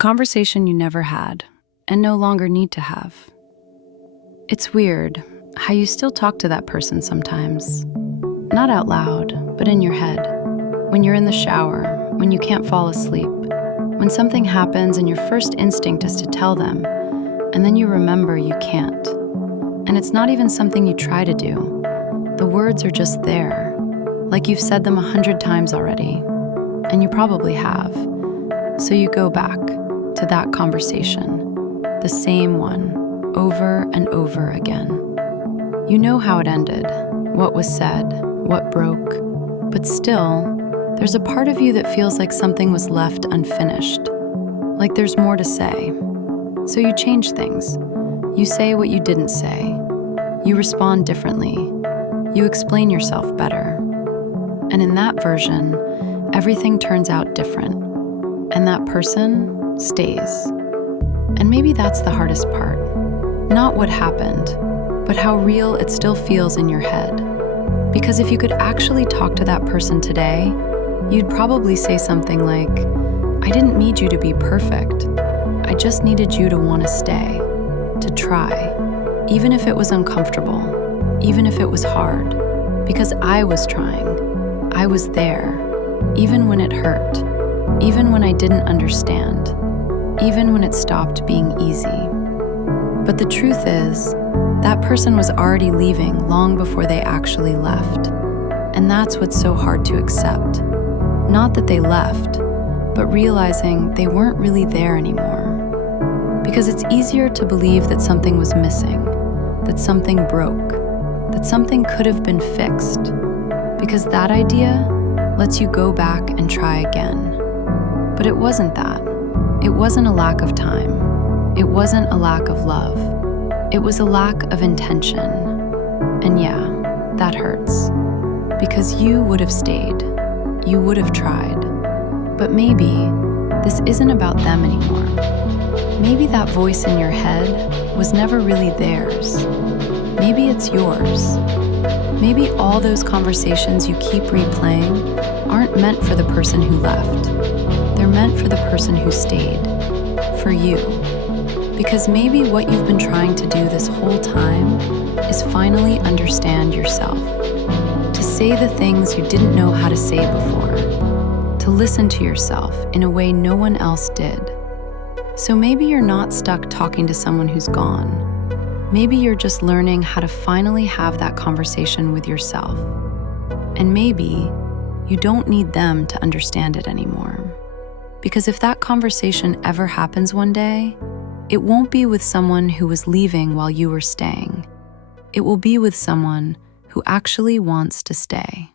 conversation you never had and no longer need to have. It's weird how you still talk to that person sometimes. Not out loud, but in your head. When you're in the shower, when you can't fall asleep, when something happens and your first instinct is to tell them, and then you remember you can't. And it's not even something you try to do. The words are just there, like you've said them 100 times already, and you probably have. So you go back to that conversation, the same one, over and over again. You know how it ended, what was said, what broke, but still, there's a part of you that feels like something was left unfinished, like there's more to say. So you change things. You say what you didn't say. You respond differently. You explain yourself better. And in that version, everything turns out different. And that person stays. And maybe that's the hardest part. Not what happened, but how real it still feels in your head. Because if you could actually talk to that person today, you'd probably say something like, I didn't need you to be perfect. I just needed you to want to stay, to try, even if it was uncomfortable, even if it was hard, because I was trying. I was there, even when it hurt, even when I didn't understand, even when it stopped being easy. But the truth is, that person was already leaving long before they actually left. And that's what's so hard to accept. Not that they left, but realizing they weren't really there anymore. Because it's easier to believe that something was missing, that something broke, that something could have been fixed. Because that idea lets you go back and try again. But it wasn't that. It wasn't a lack of time. It wasn't a lack of love. It was a lack of intention. And yeah, that hurts. Because you would have stayed. You would have tried. But maybe this isn't about them anymore. Maybe that voice in your head was never really theirs. Maybe it's yours. Maybe all those conversations you keep replaying aren't meant for the person who left. They're meant for the person who stayed. For you. Because maybe what you've been trying to do this whole time is finally understand yourself. To say the things you didn't know how to say before. To listen to yourself in a way no one else did. So maybe you're not stuck talking to someone who's gone. Maybe you're just learning how to finally have that conversation with yourself. And maybe you don't need them to understand it anymore. Because if that conversation ever happens one day, it won't be with someone who was leaving while you were staying. It will be with someone who actually wants to stay.